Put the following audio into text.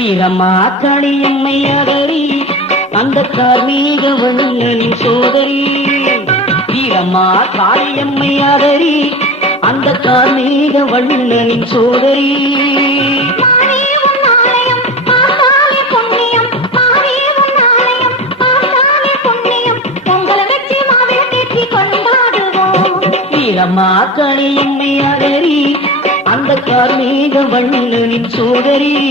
வீரம்மா காளியம்மை ஆதரி அந்த கார்மீக வண்ணனின் சோதரி. வீரம்மா காளியம்மை ஆதரி அந்த கார்மீக வண்ணனின் சோதரி. வீரம்மா காளியம்மை ஆதரி அந்த கார்மீக வண்ணனின் சோதரி.